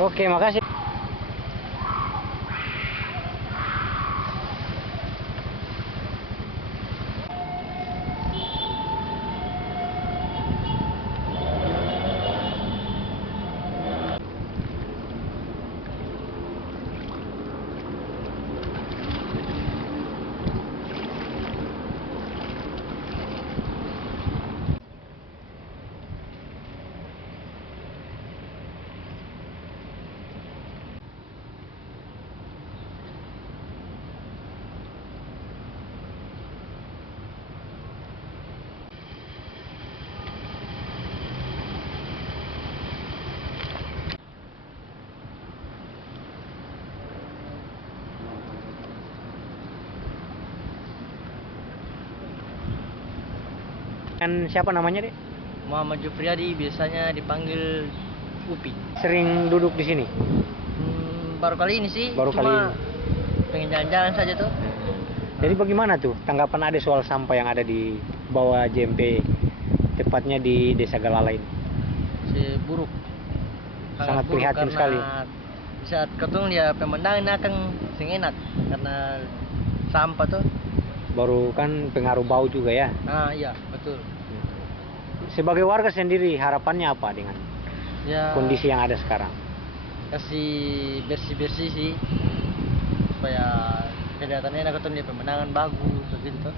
Oke, makasih. Kan siapa namanya, Dek? Muhammad Jufriyadi, biasanya dipanggil Upi. Sering duduk di sini? Baru kali ini sih, Baru kali cuma ini. pengen jalan-jalan saja tuh. Jadi bagaimana tuh tanggapan Ade soal sampah yang ada di bawah JMP, tepatnya di Desa Galala ini? Buruk. Sangat buruk prihatin karena sekali. di saat ketemu dia pemandangan akan sing enak karena sampah tuh. Baru kan pengaruh bau juga ya. Iya, betul. Sebagai warga sendiri harapannya apa dengan Ya, kondisi yang ada sekarang? kasih bersih-bersih sih supaya kelihatannya enak, ketemu dia pemandangan bagus begitu.